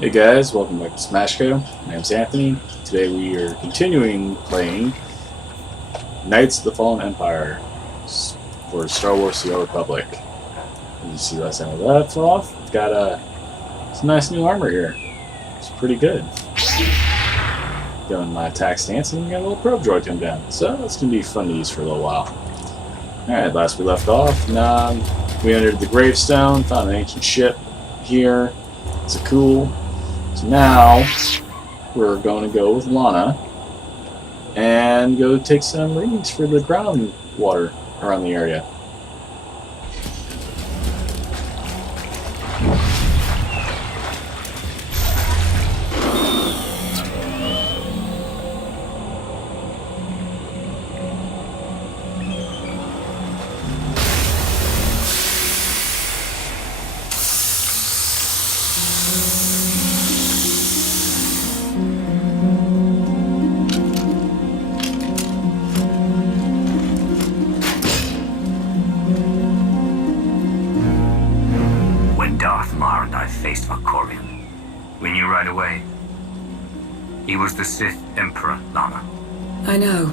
Hey guys, welcome back to Smashco. My name's Anthony. Today we are continuing playing Knights of the Fallen Empire for Star Wars The Old Republic. As you see last time we left off, we've got some nice new armor here. It's pretty good. Doing my attack stance and we got a little probe droid come down. So it's going to be fun to use for a little while. Alright, last we left off, we entered the gravestone, found an ancient ship here. It's a cool. So now, we're going to go with Lana and go take some readings for the groundwater around the area. We knew right away. He was the Sith Emperor, Lana. I know.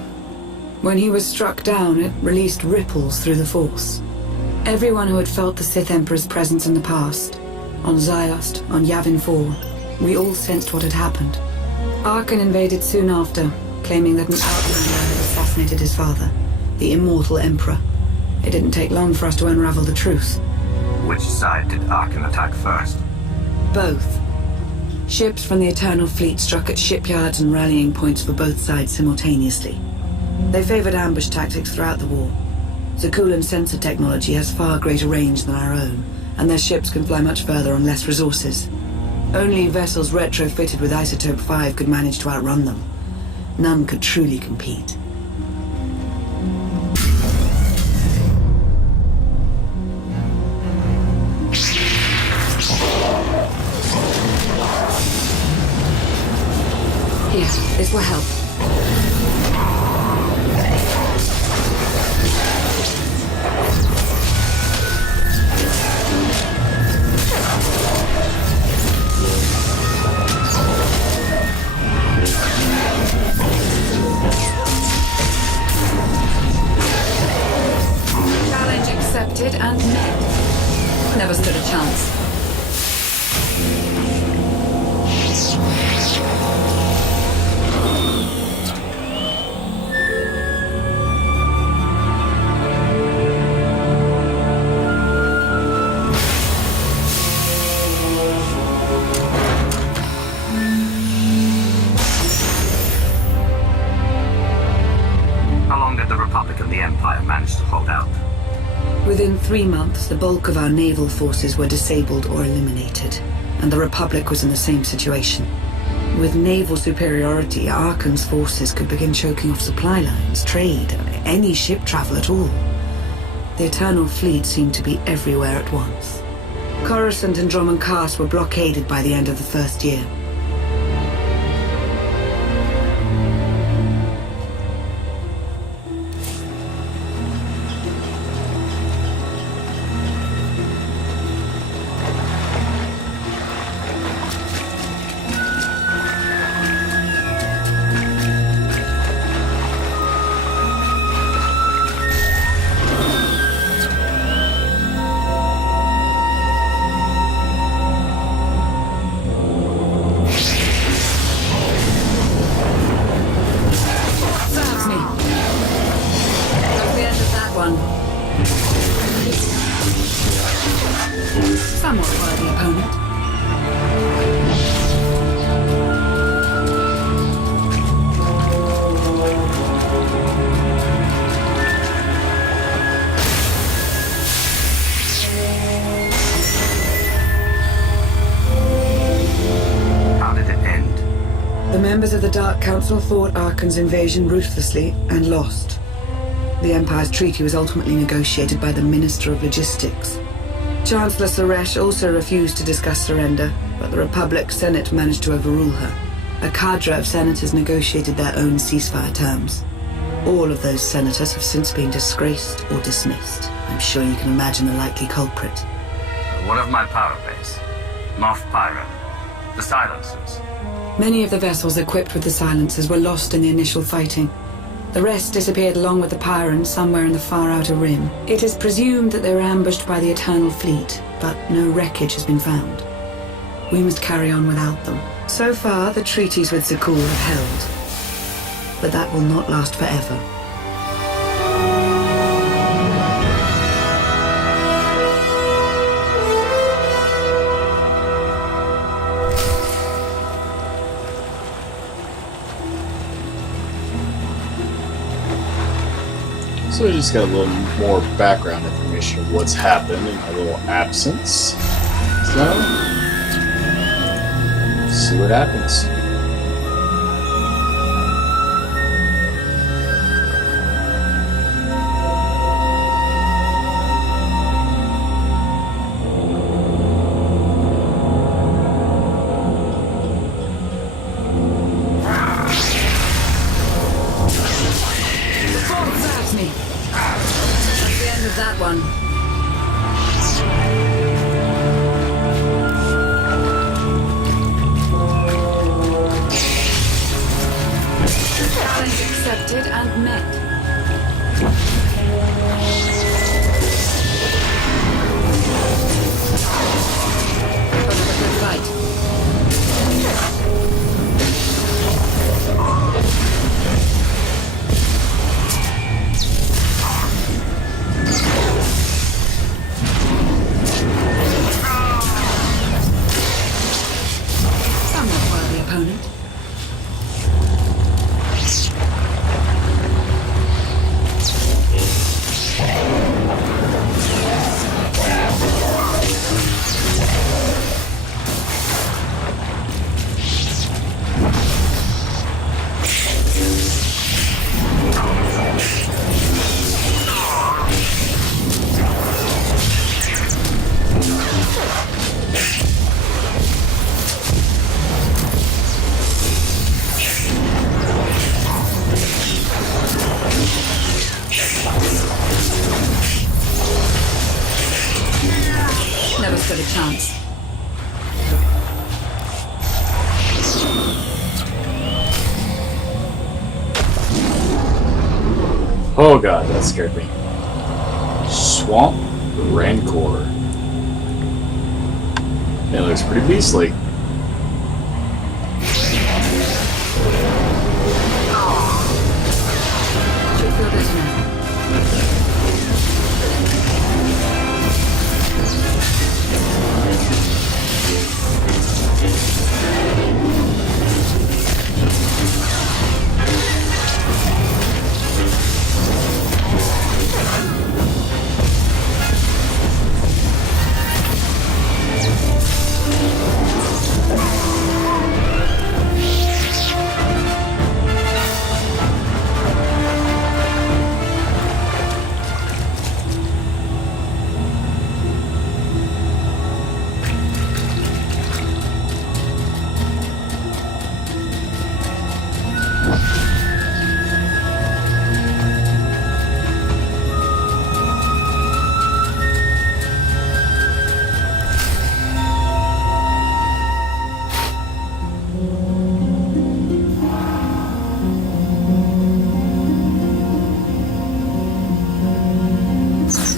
When he was struck down, it released ripples through the Force. Everyone who had felt the Sith Emperor's presence in the past, on Ziost, on Yavin 4, we all sensed what had happened. Arkan invaded soon after, claiming that an outlander had assassinated his father, the immortal Emperor. It didn't take long for us to unravel the truth. Which side did Arkan attack first? Both. Ships from the Eternal Fleet struck at shipyards and rallying points for both sides simultaneously. They favored ambush tactics throughout the war. Zakulan's sensor technology has far greater range than our own, and their ships can fly much further on less resources. Only vessels retrofitted with Isotope 5 could manage to outrun them. None could truly compete. Here, this will help. Challenge accepted and met. Never stood a chance. Managed to hold out. Within 3 months, the bulk of our naval forces were disabled or eliminated, and the Republic was in the same situation. With naval superiority, Arkan's forces could begin choking off supply lines, trade, any ship travel at all. The Eternal Fleet seemed to be everywhere at once. Coruscant and Dromund Kaas were blockaded by the end of the first year. Somewhat worthy opponent. How did it end? The members of the Dark Council fought Arkan's invasion ruthlessly and lost. The Empire's treaty was ultimately negotiated by the Minister of Logistics. Chancellor Suresh also refused to discuss surrender, but the Republic Senate managed to overrule her. A cadre of senators negotiated their own ceasefire terms. All of those senators have since been disgraced or dismissed. I'm sure you can imagine the likely culprit. What of my power base? Moff Pyro. The silencers. Many of the vessels equipped with the silencers were lost in the initial fighting. The rest disappeared along with the Pyrans somewhere in the far outer rim. It is presumed that they were ambushed by the Eternal Fleet, but no wreckage has been found. We must carry on without them. So far, the treaties with Zakul have held. But that will not last forever. So we just got a little more background information of what's happened in our little absence. So, see what happens. That one. Challenge accepted and met. Put up a good fight. Never stood a chance. Oh god, that scared me. Swamp Rancor. It looks pretty beastly. Should feel better now.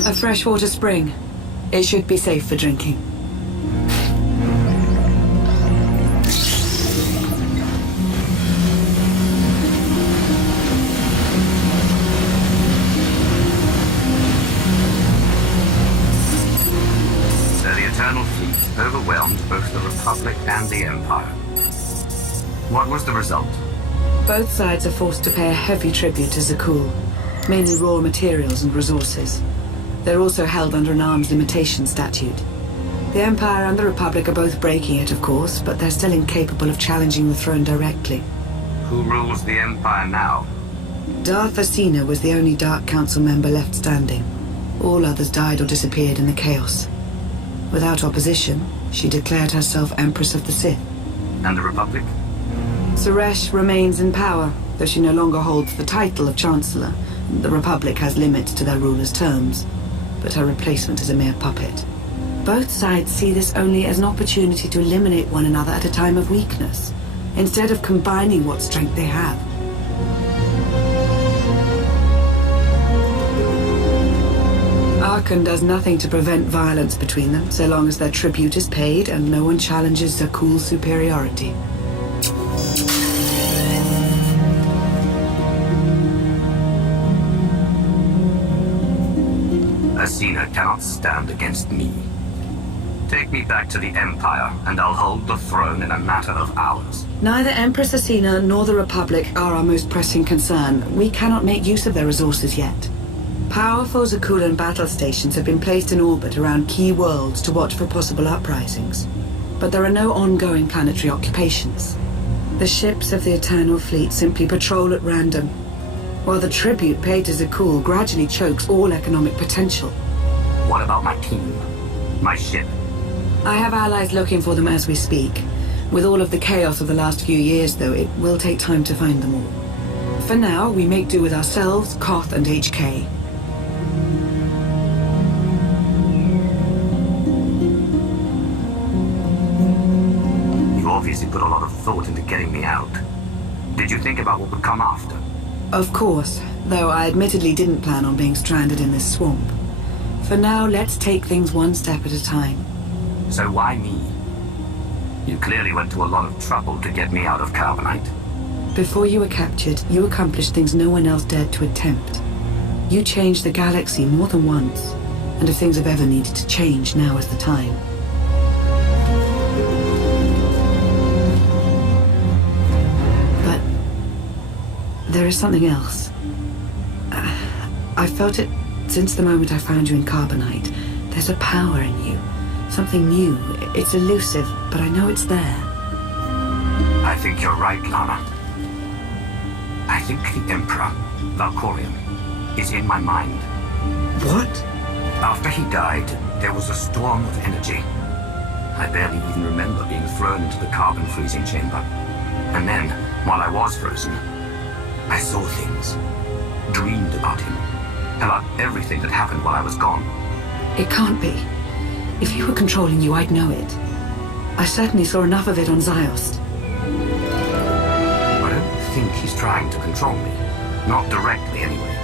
A freshwater spring. It should be safe for drinking. So the Eternal Fleet overwhelmed both the Republic and the Empire. What was the result? Both sides are forced to pay a heavy tribute to Zakul, mainly raw materials and resources. They're also held under an arms limitation statute. The Empire and the Republic are both breaking it, of course, but they're still incapable of challenging the throne directly. Who rules the Empire now? Darth Asina was the only Dark Council member left standing. All others died or disappeared in the chaos. Without opposition, she declared herself Empress of the Sith. And the Republic? Suresh remains in power, though she no longer holds the title of Chancellor. The Republic has limits to their ruler's terms, but her replacement is a mere puppet. Both sides see this only as an opportunity to eliminate one another at a time of weakness, instead of combining what strength they have. Arkan does nothing to prevent violence between them, so long as their tribute is paid and no one challenges Zakuul's superiority. Asina cannot stand against me. Take me back to the Empire, and I'll hold the throne in a matter of hours. Neither Empress Asina nor the Republic are our most pressing concern. We cannot make use of their resources yet. Powerful Zakuulan battle stations have been placed in orbit around key worlds to watch for possible uprisings. But there are no ongoing planetary occupations. The ships of the Eternal Fleet simply patrol at random, while the tribute paid to Zakuul gradually chokes all economic potential. What about my team? My ship? I have allies looking for them as we speak. With all of the chaos of the last few years, though, it will take time to find them all. For now, we make do with ourselves, Koth, and HK. You obviously put a lot of thought into getting me out. Did you think about what would come after? Of course, though I admittedly didn't plan on being stranded in this swamp. For now, let's take things one step at a time. So why me? You clearly went to a lot of trouble to get me out of Carbonite. Before you were captured, you accomplished things no one else dared to attempt. You changed the galaxy more than once, and if things have ever needed to change, now is the time. But there is something else. I felt it since the moment I found you in Carbonite. There's a power in you. Something new. It's elusive, but I know it's there. I think you're right, Lana. I think the Emperor, Valkorion, is in my mind. What? After he died, there was a storm of energy. I barely even remember being thrown into the carbon freezing chamber. And then, while I was frozen, I saw things. Dreamed about him. About everything that happened while I was gone. It can't be. If he were controlling you, I'd know it. I certainly saw enough of it on Ziost. I don't think he's trying to control me. Not directly, anyway.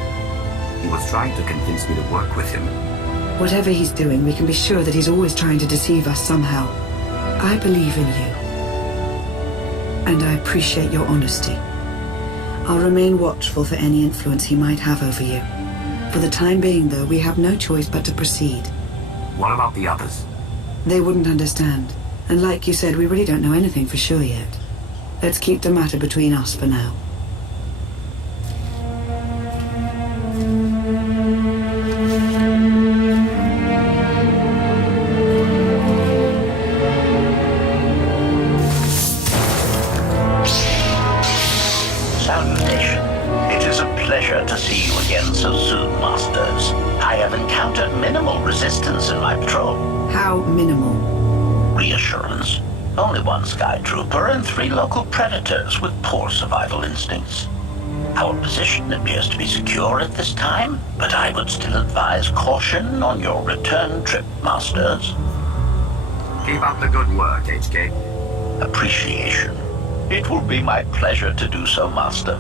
He was trying to convince me to work with him. Whatever he's doing, we can be sure that he's always trying to deceive us somehow. I believe in you. And I appreciate your honesty. I'll remain watchful for any influence he might have over you. For the time being, though, we have no choice but to proceed. What about the others? They wouldn't understand. And like you said, we really don't know anything for sure yet. Let's keep the matter between us for now. Salutation. It is a pleasure to see you again so soon, Masters. I have encountered minimal resistance in my patrol. How minimal? Reassurance. Only one Sky Trooper and 3 local predators with poor survival instincts. Our position appears to be secure at this time, but I would still advise caution on your return trip, Masters. Keep up the good work, HK. Appreciation. It will be my pleasure to do so, Master.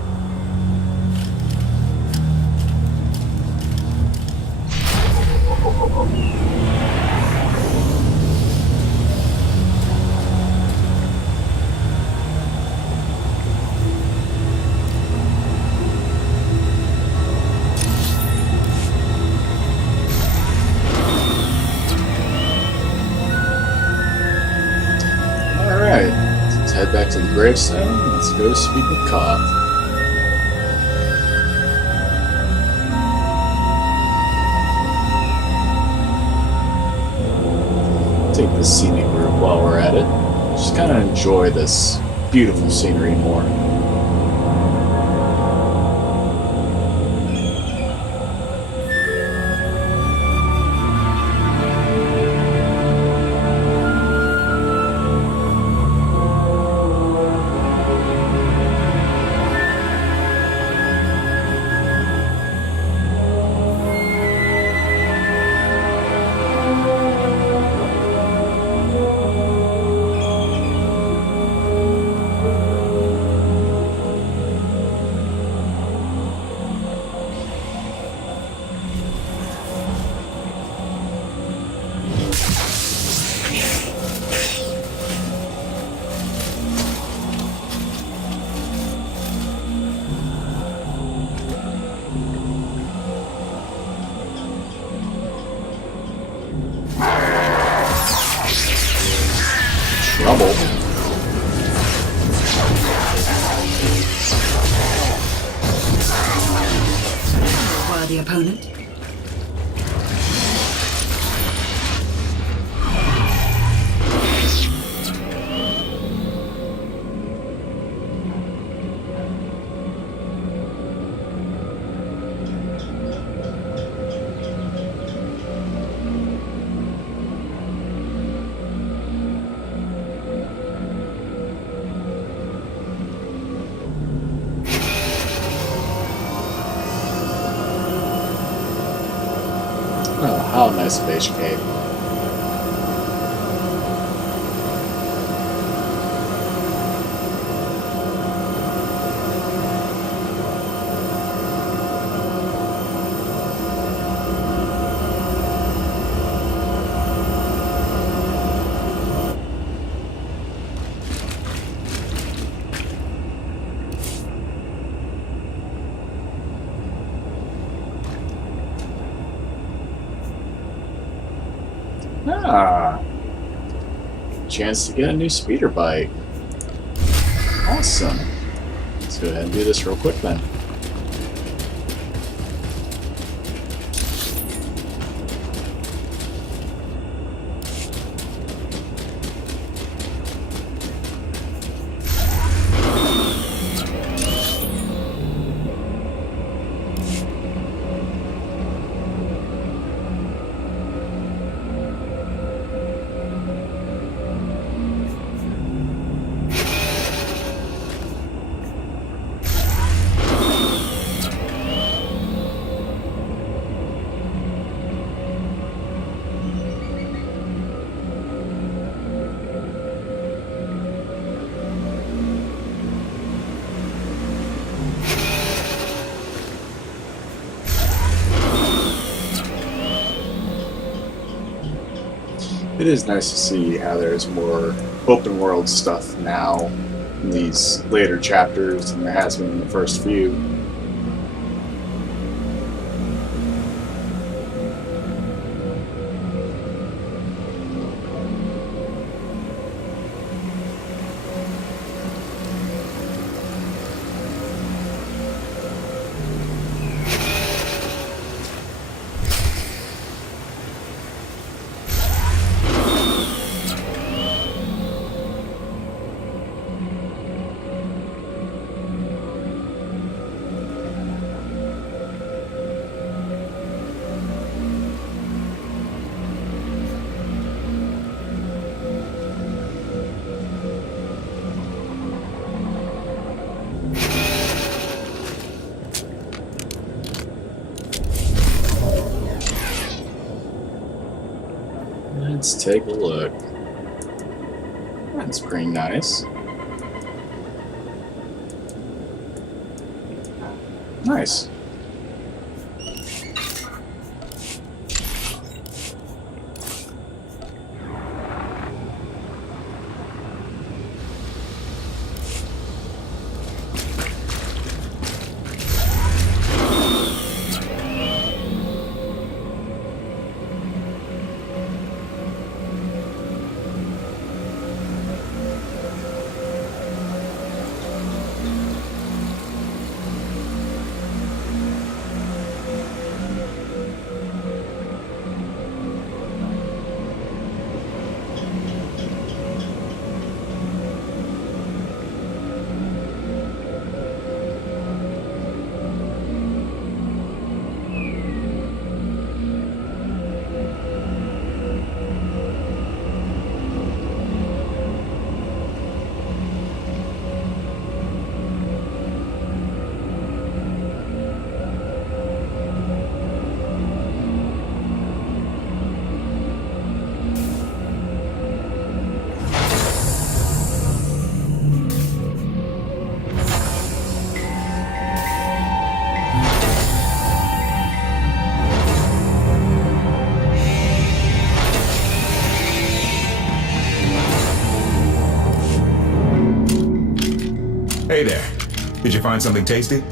Alright, let's head back to the gravestone. Let's go speak with Koth. Take the scenic route while we're at it. Just kind of enjoy this beautiful scenery more. the opponent? Oh, how nice of HK. Ah, chance to get a new speeder bike. Awesome. Let's go ahead and do this real quick then. It is nice to see how there's more open world stuff now in these later chapters than there has been in the first few. Let's take a look. That's pretty nice. Nice. Hey there. Did you find something tasty?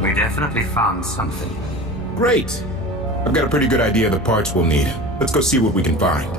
We definitely found something. Great. I've got a pretty good idea of the parts we'll need. Let's go see what we can find.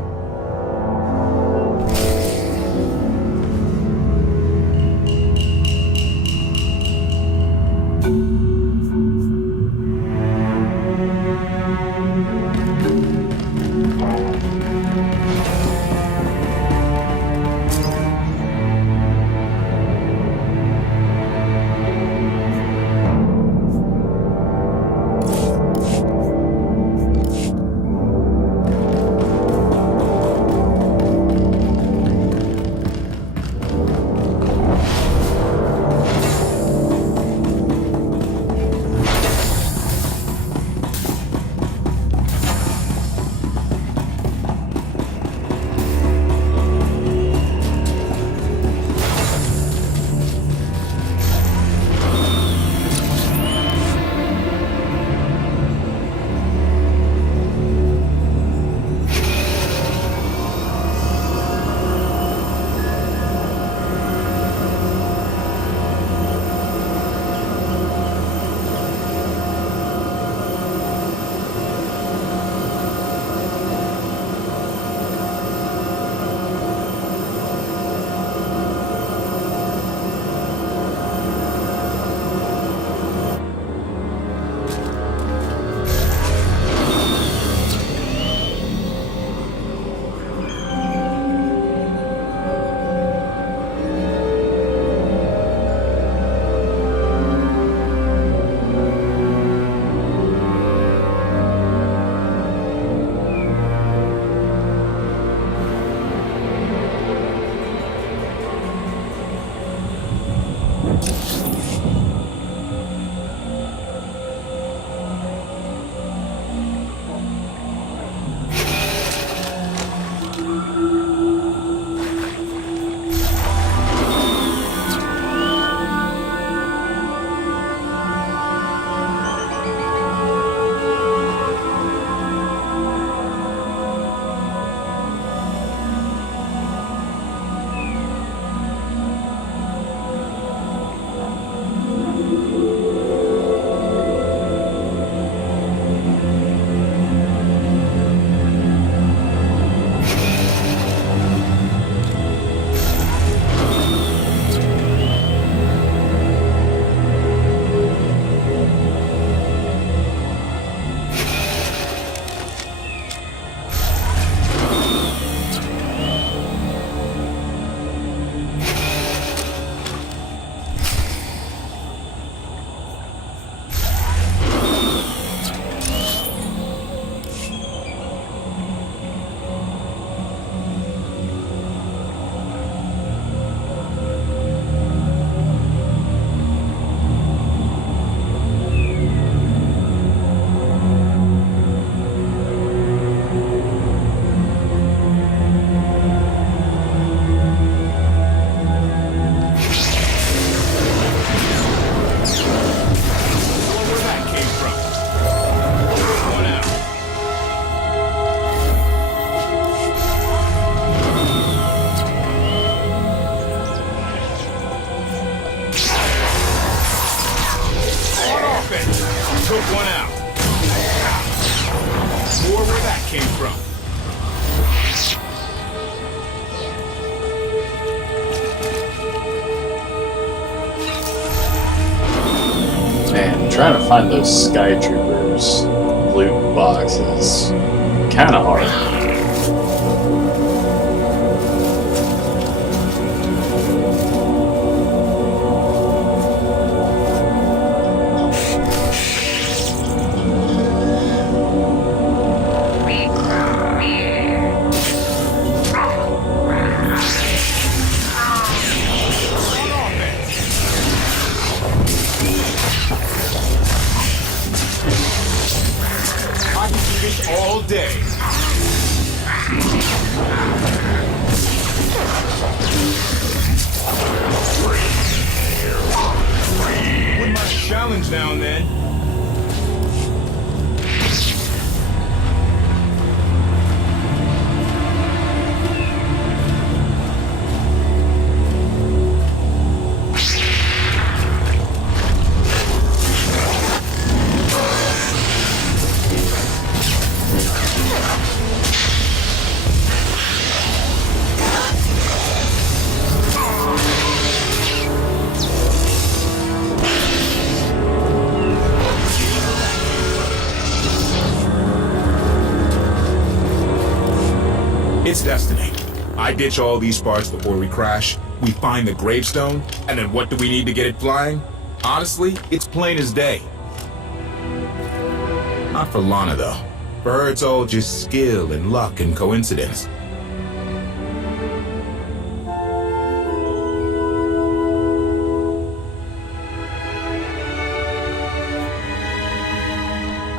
took one out. More where that came from. Man, trying to find those Sky Troopers loot boxes kind of hard. I can do this all day. Wouldn't mind a challenge now and then. It's destiny. I ditch all these parts before we crash. We find the gravestone, and then what do we need to get it flying? Honestly, it's plain as day. Not for Lana, though. For her, it's all just skill and luck and coincidence.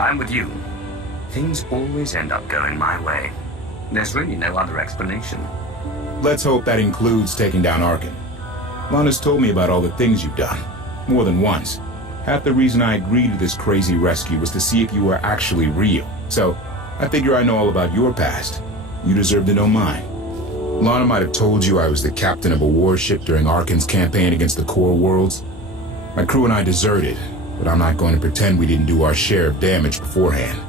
I'm with you. Things always end up going my way. There's really no other explanation. Let's hope that includes taking down Arkin. Lana's told me about all the things you've done. More than once. Half the reason I agreed to this crazy rescue was to see if you were actually real. So, I figure I know all about your past. You deserve to know mine. Lana might have told you I was the captain of a warship during Arkin's campaign against the Core Worlds. My crew and I deserted, but I'm not going to pretend we didn't do our share of damage beforehand.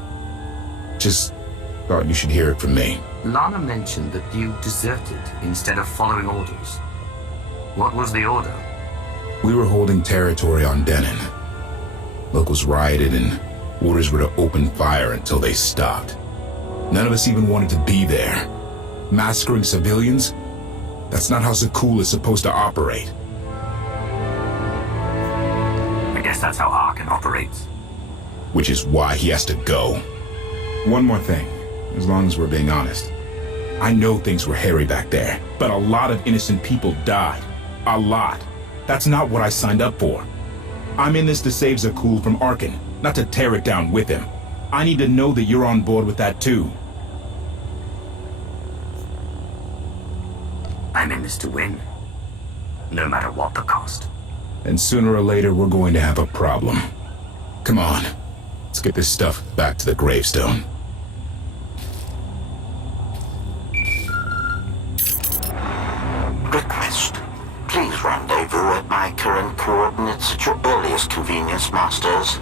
Just thought you should hear it from me. Lana mentioned that you deserted instead of following orders. What was the order? We were holding territory on Denon. Locals rioted and orders were to open fire until they stopped. None of us even wanted to be there. Massacring civilians? That's not how Sakul is supposed to operate. I guess that's how Arkin operates. Which is why he has to go. One more thing, as long as we're being honest. I know things were hairy back there, but a lot of innocent people died. A lot. That's not what I signed up for. I'm in this to save Zakul from Arkin, not to tear it down with him. I need to know that you're on board with that too. I'm in this to win. No matter what the cost. And sooner or later we're going to have a problem. Come on, let's get this stuff back to the gravestone. Request. Please rendezvous at my current coordinates at your earliest convenience, Masters.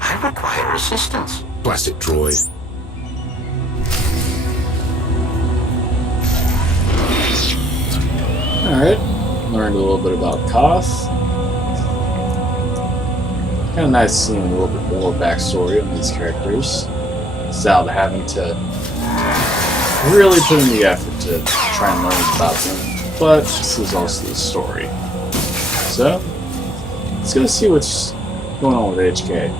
I require assistance. Plastic droid. Alright, learned a little bit about Koth. Kind of nice seeing a little bit more backstory on these characters. Without having to really put in the effort to try and learn about them. But this is also the story. So, let's go see what's going on with HK.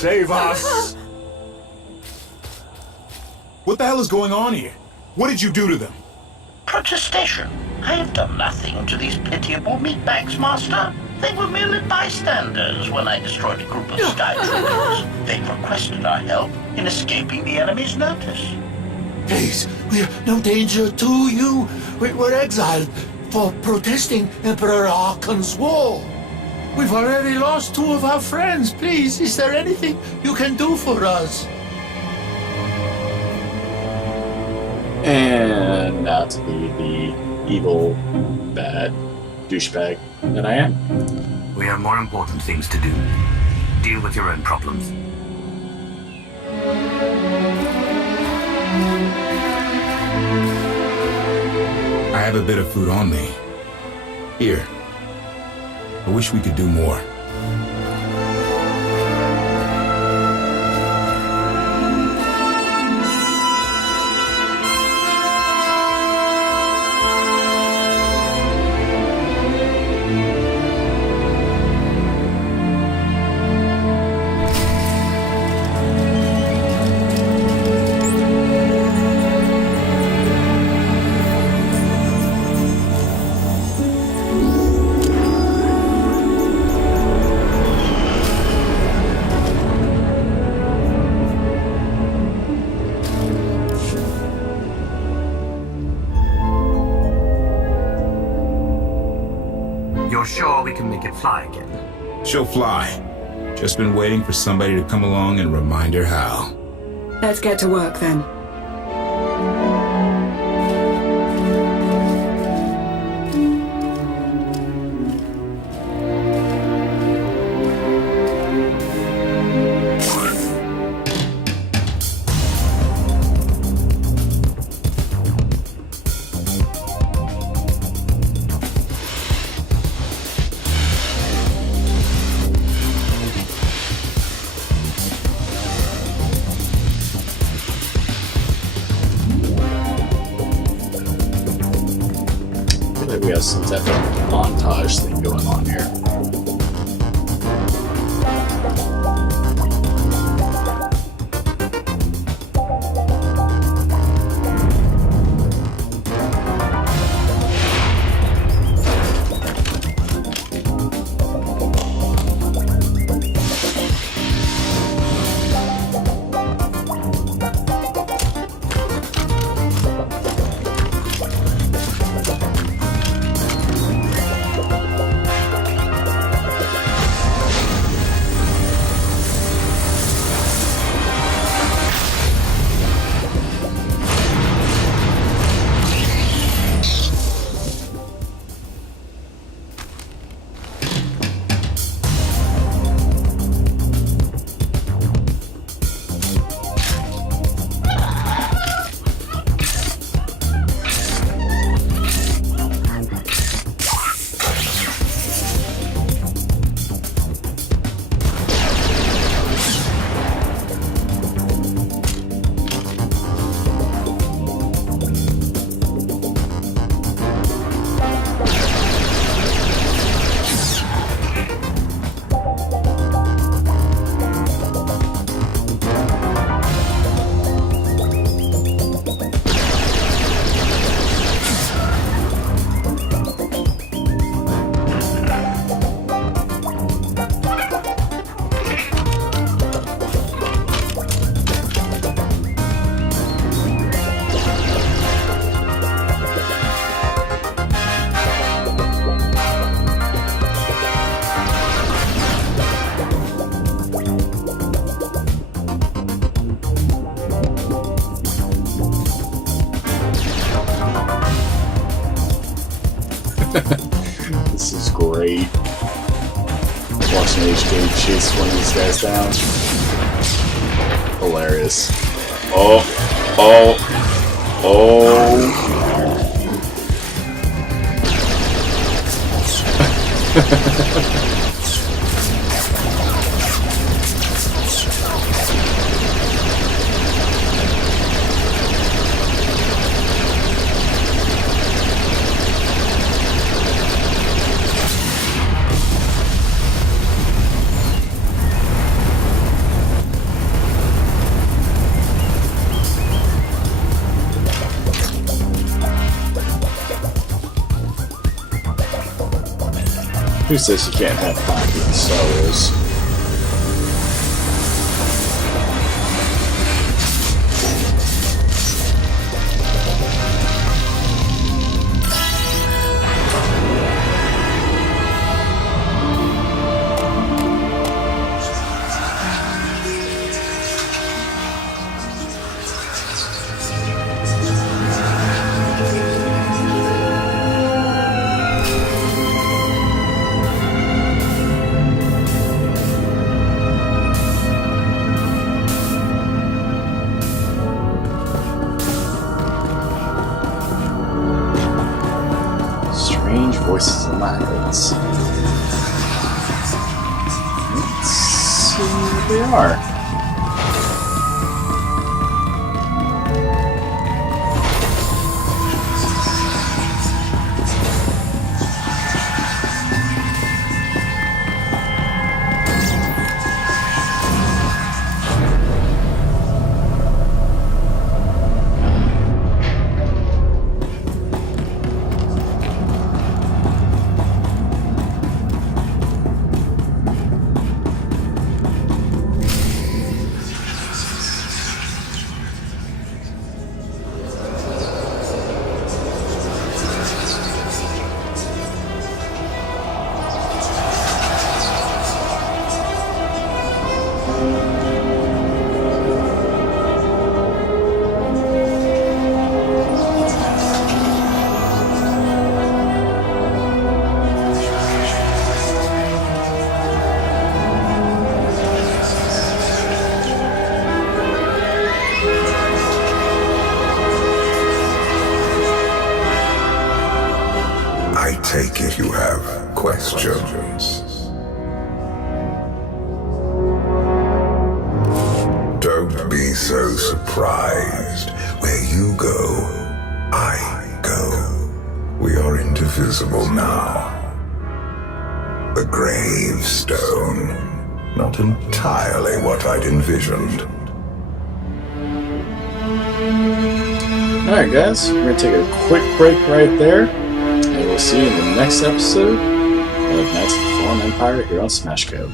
save us! What the hell is going on here? What did you do to them? Protestation. I have done nothing to these pitiable meatbags, Master. They were merely bystanders when I destroyed a group of sky troopers. They requested our help in escaping the enemy's notice. Please, we're no danger to you. We were exiled for protesting Emperor Arkan's war. We've already lost 2 of our friends. Please, is there anything you can do for us? And not to be the evil, bad douchebag that I am. We have more important things to do. Deal with your own problems. I have a bit of food on me. Here. I wish we could do more. You're sure we can make it fly again? She'll fly. Just been waiting for somebody to come along and remind her how. Let's get to work then. We have some type of montage thing going on here. This is great. Watching HK chase one of these guys down. Hilarious. Oh. Who says you can't have fun with Star Wars? Strange voices in my head. Let's see what they are. I take it you have questions. Don't be so surprised. Where you go, I go. We are indivisible now. The gravestone. Not entirely what I'd envisioned. Alright guys, we're going to take a quick break right there, and we'll see you in the next episode of Knights of the Fallen Empire here on Smash Code.